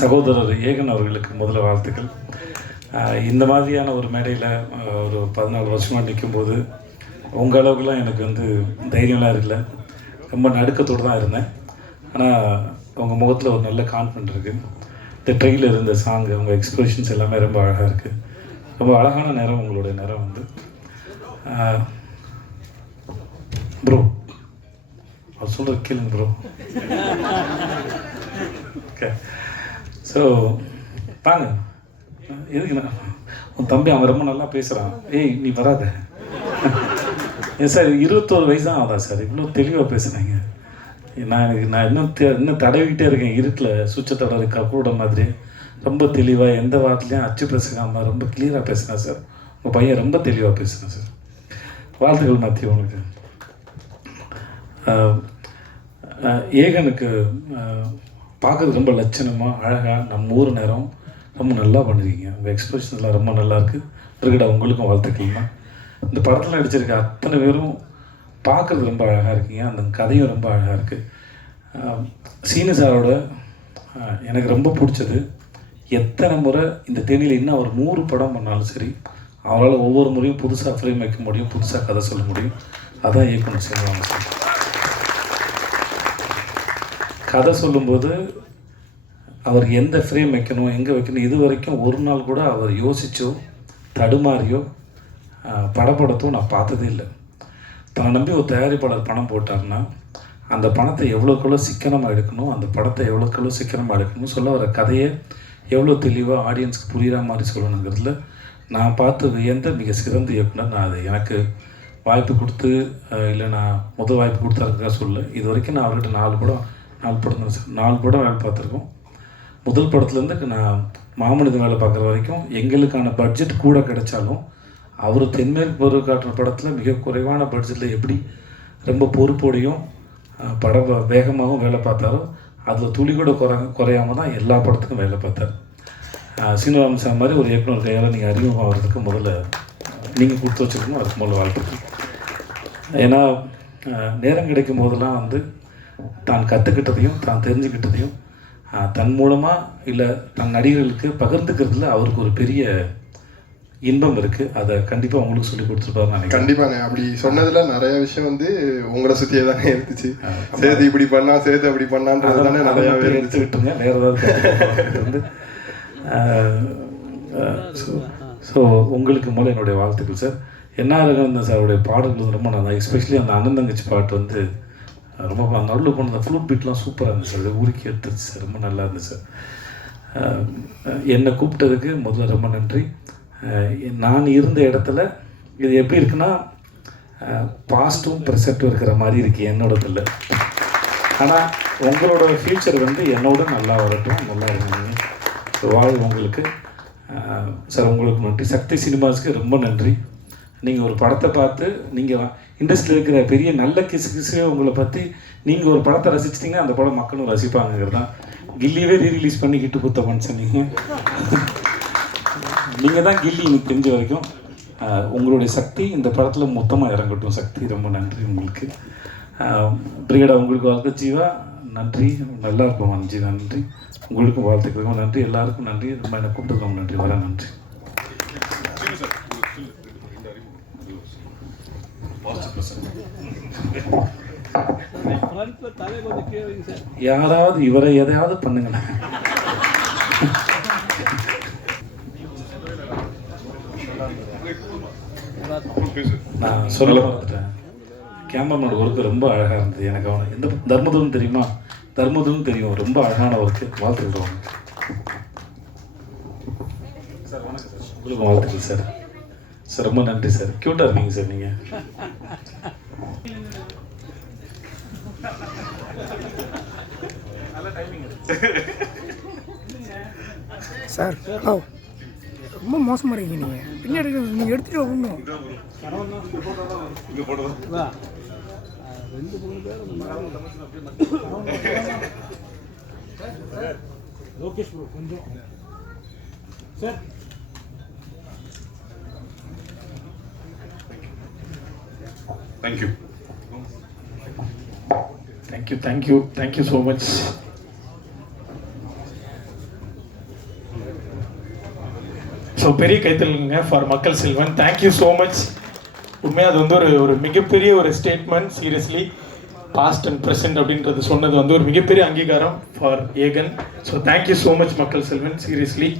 சகோதரர் ஏகன் அவர்களுக்கு முதல்ல வாழ்த்துக்கள். இந்த மாதிரியான ஒரு மேடையில் ஒரு பதினாலு வருஷமாக நிற்கும்போது உங்கள் அளவுக்குலாம் எனக்கு வந்து தைரியம்லாம் இருக்கல. ரொம்ப நடுக்கத்தோடு தான் இருந்தேன். ஆனால் உங்கள் முகத்தில் ஒரு நல்ல கான்ஃபிடென்ட் இருக்குது இந்த ட்ரெயிலில் இருந்த சாங்கு உங்கள் எக்ஸ்பிரஷன்ஸ் எல்லாமே ரொம்ப அழகாக இருக்குது ரொம்ப அழகான நேரம் உங்களுடைய நேரம் வந்து. ப்ரோ அவர் சொல்கிற கேளுங்க ப்ரோ ஓகே ஸோ தாங்க எதுக்கு நான் உன் தம்பி அவன் ரொம்ப நல்லா பேசுகிறான் ஏய் நீ வராத. ஏன் சார் இருபத்தோரு வயசு தான் ஆகுதா சார் இவ்வளோ தெளிவாக பேசுனீங்க. நான் எனக்கு நான் இன்னும் தெ- இன்னும் தடவிக்கிட்டே இருக்கேன். இருட்டில் சுவிட்சை தடவை கூட மாதிரி. ரொம்ப தெளிவாக எந்த வார்த்தையிலையும் அச்சு பேசுகாமல் ரொம்ப கிளியராக பேசுனேன் சார் உங்கள் பையன் ரொம்ப தெளிவாக பேசுனேன் சார் வாழ்த்துக்கள் மத்திய உனக்கு ஏகனுக்கு பார்க்கறது ரொம்ப லட்சணமாக அழகாக நம்ம ஊர் நேரம் ரொம்ப நல்லா பண்ணுறீங்க உங்கள் எக்ஸ்பிரஷன் எல்லாம் ரொம்ப நல்லா இருக்குது இருக்கடா உங்களுக்கும் வாழ்த்துக்கள்மா. இந்த படத்தில் நடிச்சிருக்க அத்தனை பேரும் பார்க்குறது ரொம்ப அழகாக இருக்கீங்க. அந்த கதையும் ரொம்ப அழகாக இருக்குது சீனு சாரோட எனக்கு ரொம்ப பிடிச்சது. எத்தனை முறை இந்த தேனியில் இன்னும் ஒரு நூறு படம் பண்ணாலும் சரி அவரால் ஒவ்வொரு முறையும் புதுசாக ஃப்ரேம் வைக்க முடியும் புதுசாக கதை சொல்ல முடியும். அதான் இயக்குனர் செய்வாங்க சார் கதை சொல்லும்போது அவர் எந்த ஃப்ரேம் வைக்கணும் எங்கே வைக்கணும் இது வரைக்கும் ஒரு நாள் கூட அவர் யோசிச்சோ தடுமாறியோ படப்படத்தோ நான் பார்த்ததே இல்லை. தன்னை நம்பி ஒரு தயாரிப்பாளர் பணம் போட்டார்னா அந்த பணத்தை எவ்வளோக்கெவ்வளோ சிக்கனமாக எடுக்கணும் அந்த படத்தை எவ்வளோக்கெவ்வளோ சிக்கனமாக எடுக்கணும் சொல்ல வர கதையை எவ்வளோ தெளிவாக ஆடியன்ஸ்க்கு புரியுற மாதிரி சொல்லணுங்கிறதுல நான் பார்த்து வியந்த மிக சிறந்த இயக்குனர் நான் அது எனக்கு வாய்ப்பு கொடுத்து இல்லை நான் முதல் வாய்ப்பு கொடுத்தாருக்கா சொல்ல இது வரைக்கும் நான் அவர்கிட்ட நாலு படம் நாலு படம் தான் சார் நாலு படம் வேலை பார்த்துருக்கோம். முதல் படத்துலேருந்து நான் மாமனித வேலை பார்க்குற வரைக்கும் எங்களுக்கான பட்ஜெட் கூட கிடைச்சாலும் அவர் தென்மேற்கு பருவ காட்டுற படத்தில் மிக குறைவான பட்ஜெட்டில் எப்படி ரொம்ப பொறுப்போடையும் படம் வேகமாகவும் வேலை பார்த்தாரோ அதில் துளி கூட குறை குறையாம தான் எல்லா படத்துக்கும் வேலை பார்த்தார். சீனிவாசன் மாதிரி ஒரு இயக்குனர் கையால் நீங்கள் அறிமுகமாகிறதுக்கு முதல்ல நீங்கள் கொடுத்து வச்சுருக்கணும் அதுக்கு முதல்ல வாழ்த்துக்கள். ஏன்னா நேரம் கிடைக்கும் போதெல்லாம் வந்து தான் கற்றுக்கிட்டதையும் தான் தெரிஞ்சுக்கிட்டதையும் தன் மூலமாக இல்லை தன் நடிகர்களுக்கு பகிர்ந்துக்கிறதுல அவருக்கு ஒரு பெரிய இன்பம் இருக்குது அதை கண்டிப்பாக உங்களுக்கு சொல்லி கொடுத்துருப்பாரு கண்டிப்பாங்க. அப்படி சொன்னதுல நிறைய விஷயம் வந்து உங்களை சுத்தியே தானே இருந்துச்சு. சேது இப்படி பண்ணா சேது அப்படி பண்ணான்றது தானே மட்டும் இருந்துச்சு. எடுத்துக்கிட்டுங்க வேறு ஏதாவது வந்து ஸோ உங்களுக்கு மூலம் என்னுடைய வாழ்த்துக்கள் சார். என்ன ரகந்த சாருடைய பாடல்கள் ரொம்ப நல்லா எஸ்பெஷலி அந்த அண்ணன் தங்கச்சி பாட்டு வந்து ரொம்ப நடுவில் போன அந்த ஃப்ளூட் பீட்லாம் சூப்பராக இருந்துச்சு. சார் ஊருக்கு எடுத்துருச்சு சார். ரொம்ப நல்லா இருந்துச்சு. சார் என்னை கூப்பிட்டதுக்கு முதல்ல ரொம்ப நன்றி. நான் இருந்த இடத்துல இது எப்படி இருக்குன்னா பாஸ்ட்டும் ப்ரெசண்ட்டும் இருக்கிற மாதிரி இருக்குது என்னோடதில்லை ஆனால் உங்களோட ஃப்யூச்சர் வந்து என்னோட நல்லா வரட்டும். நல்லா இருந்தீங்க ஸோ உங்களுக்கு சார் உங்களுக்கு நன்றி. சக்தி சினிமாஸ்க்கு ரொம்ப நன்றி. நீங்கள் ஒரு படத்தை பார்த்து நீங்கள் இண்டஸ்ட்ரியில் இருக்கிற பெரிய நல்ல கிசு கிசுவே உங்களை பற்றி நீங்கள் ஒரு படத்தை ரசிச்சிட்டிங்கன்னா அந்த படம் மக்களும் ரசிப்பாங்கிறது தான். கில்லியவே ரீ ரிலீஸ் பண்ணி கிட்டு குத்த சொன்னீங்க. நீங்கள் தான் கில்லி எனக்கு தெரிஞ்ச வரைக்கும். உங்களுடைய சக்தி இந்த படத்தில் மொத்தமாக இறங்கட்டும். சக்தி ரொம்ப நன்றி உங்களுக்கு. பிரிகடா உங்களுக்கு வாழ்க்கை ஜீவா. நன்றி. நல்லா இருக்கும் ஜீவா நன்றி. உங்களுக்கும் வாழ்த்துக்களுக்கும் நன்றி. எல்லாருக்கும் நன்றி. ரொம்ப என்னை கூப்பிட்டுருக்கோம் நன்றி. வர நன்றி. யாராவது இவரை எதையாவது பண்ணுங்களேன். நான் சொல்ல மறந்துட்டேன் கேமராமேன் ஒர்க்கு ரொம்ப அழகாக இருந்தது. எனக்கு அவனை எந்த தர்மதுரம் தெரியுமா? தர்மதுரம் தெரியும். ரொம்ப அழகான ஒர்க்கு சார். உங்களுக்கு வாழ்த்துக்கள் சார். சார் ரொம்ப நன்றி சார். க்யூட்டாக இருக்கீங்க சார் நீங்கள் சார் ஹலோ. ரொம்ப மோசமாக இருக்கீங்க நீங்கள் பின்னாடி நீங்கள் எடுத்துகிட்டு வரணும் லோகேஷ் ப்ரோ கொஞ்சம் sir thank you thank you thank you thank you so much so பெரிய கைத்தலுங்க for Makkal Selvan. Thank you so much உண்மையாக அது வந்து ஒரு ஒரு மிகப்பெரிய ஒரு statement seriously past and present அப்படின்றது சொன்னது வந்து ஒரு மிகப்பெரிய அங்கீகாரம் for Egan. So thank you so much Makkal Selvan. Seriously